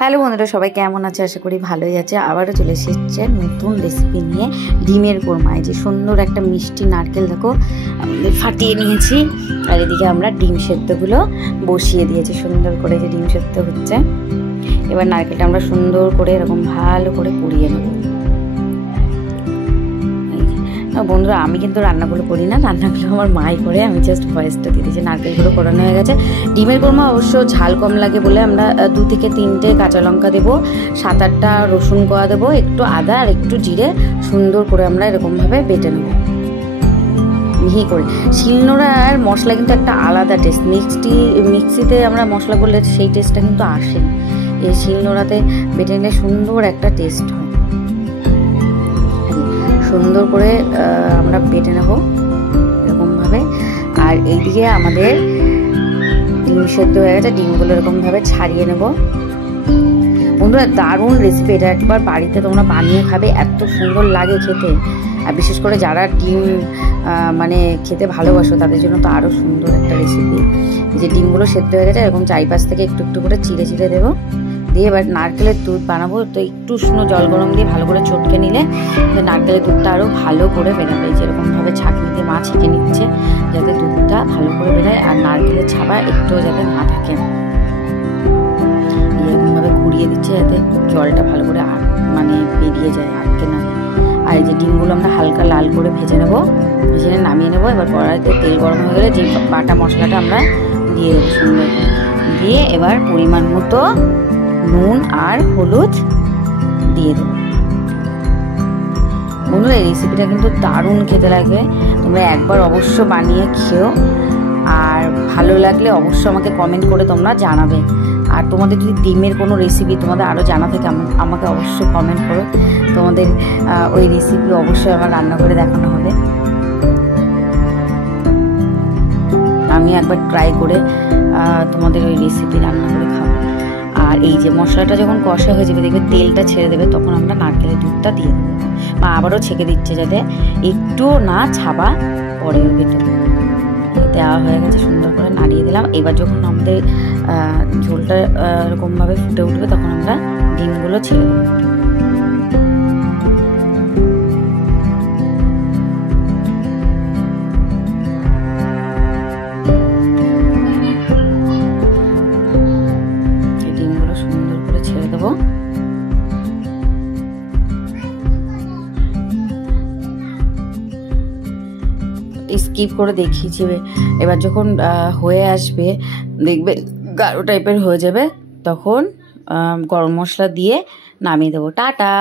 Hello বন্ধুরা, সবাই কেমন আছে? আশা করি ভালোই আছে। আবারও চলে এসেছে নতুন রেসিপি নিয়ে, ডিমের কোরমা। এই যে সুন্দর একটা মিষ্টি নারকেল দেখো আমাদের ফাটিয়ে নিয়েছি, আর এদিকে আমরা ডিম সেদ্ধগুলো বসিয়ে দিয়েছি সুন্দর করে। যে ডিম সেদ্ধ হচ্ছে, এবার নারকেলটা আমরা সুন্দর করে এরকম ভালো করে পুড়িয়ে নেব। বন্ধুরা, আমি কিন্তু রান্নাগুলো করি না, রান্নাগুলো আমার মাই করে, আমি জাস্ট ভয়েসটা দিয়ে দিয়েছি। নারকেলগুলো করানো হয়ে গেছে। ডিমের কোরমা অবশ্য ঝাল কম লাগে বলে আমরা 2 থেকে 3টে কাঁচা লঙ্কা দেবো, 7-8টা রসুন কোয়া দেবো, একটু আদা আর একটু জিরে সুন্দর করে আমরা এরকমভাবে বেটে নেব মিহি করে। শিলনোড়ার মশলা কিন্তু একটা আলাদা টেস্ট, মিক্সিতে আমরা মশলা করলে সেই টেস্টটা কিন্তু আসে। এই শিলনোড়াতে বেটে নিলে সুন্দর একটা টেস্ট হয়। সুন্দর করে আমরা বেটে নেব এরকমভাবে। আর এইদিকে আমাদের ডিম সেদ্ধ হয়ে গেছে, ডিমগুলো এরকমভাবে ছাড়িয়ে নেব। বন্ধুরা, দারুণ রেসিপি এটা, একবার বাড়িতে তোমরা বানিয়ে খাবে, এত সুন্দর লাগে খেতে। আর বিশেষ করে যারা ডিম মানে খেতে ভালোবাসো তাদের জন্য তো আরও সুন্দর একটা রেসিপি। এই যে ডিমগুলো সেদ্ধ হয়ে গেছে, এরকম চারিপাশ থেকে একটু একটু করে চিড়ে চিড়ে দেবো। দিয়ে এবার নারকেলের দুধ বানাবো, তো একটু উষ্ণ জল গরম দিয়ে ভালো করে চটকে নিলে নারকেলের দুধটা আরও ভালো করে বেরোবে। যেরকমভাবে ছাঁকনিতে মা ছেঁকে নিচ্ছে যাতে দুধটা ভালো করে বেরোয় আর নারকেলের ছাবা একটুও যাতে না থাকে। এরকমভাবে ঘুরিয়ে দিচ্ছে যাতে জলটা ভালো করে মানে বেরিয়ে যায়, আটকে না। আর এই যে ডিমগুলো আমরা হালকা লাল করে ভেজে নেবো, ভেজে নামিয়ে নেবো। এবার কড়াইতে তেল গরম হয়ে গেলে যে বাটা মশলাটা আমরা দিয়ে দেবো সুন্দর দিয়ে, এবার পরিমাণ মতো নুন আর হলুদ দিয়ে দেবো। বন্ধুরা, এই রেসিপিটা কিন্তু দারুণ খেতে লাগবে, তোমরা একবার অবশ্য বানিয়ে খেও। আর ভালো লাগলে অবশ্যই আমাকে কমেন্ট করে তোমরা জানাবে। আর তোমাদের যদি ডিমের কোনো রেসিপি তোমাদের আরও জানা থাকে আমাকে অবশ্যই কমেন্ট করো, তোমাদের ওই রেসিপি অবশ্যই আমার রান্না করে দেখানো হবে। আমি একবার ট্রাই করে তোমাদের ওই রেসিপি রান্না করে খাবো। আর এই যে মশলাটা যখন কষা হয়ে যাবে, দেখবে তেলটা ছেড়ে দেবে, তখন আমরা নারকেলের দুধটা দিয়ে দেবো। মা আবারও ছেঁকে দিচ্ছে যাতে একটু না ছাবা পড়ে ওর ভেতর। দেওয়া হয়ে গেছে, সুন্দর করে নাড়িয়ে দিলাম। এবার যখন আমাদের ঝোলটা এরকমভাবে ফুটে উঠবে, তখন আমরা ডিমগুলো ছেড়ে দেবো। ডিমগুলো সুন্দর করে ছেড়ে দেবো। স্কিপ করে দেখিয়েছি। এবার যখন হয়ে আসবে, দেখবে গাঢ় টাইপের হয়ে যাবে, তখন গরম মশলা দিয়ে নামিয়ে দেবো। টাটা।